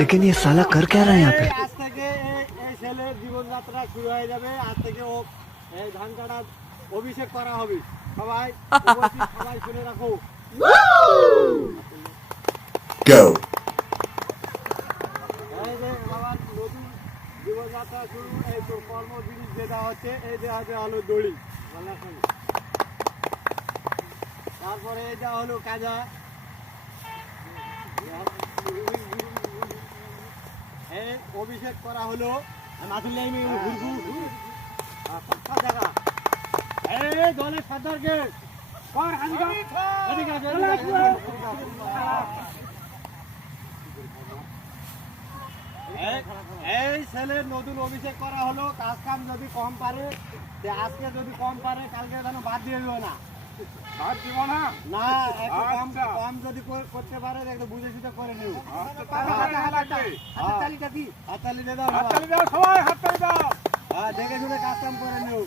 लेकिन ये साला कर क्या रहा है यहाँ पे? আজ থেকে এই ছেলের জীবনযাত্রা শুরু হয়ে যাবে। আজ থেকে ও এই ধান কাটার অভিষেক করা হবে। সবাই উপস্থিত সবাই শুনে রাখো। Go. এই যে আবার নতুন জীবনযাত্রা শুরু, এই তো কর্মবিরতি যেটা হচ্ছে, এই যে হলো দড়ি, তারপরে এটা হলো কাজা, এই অভিষেক করা হলো। মাথুর লাইনে জায়গা এই দলের সর্দারকে এই ছেলের নতুন অভিষেক করা হলো। কাজ কাম যদি কম পারে, আজকে যদি কম পারে কালকে যেন বাদ দিয়ে দেবো না, বাদ দিব না। না একটু কম যদি করতে পারে একটু বুঝে সুঝে করে নেব। হাততালি দিয়ে দাও, হাততালি দাও সবাই, হাততালি দাও। দেখে শুনে কাজ কাম করে নেব।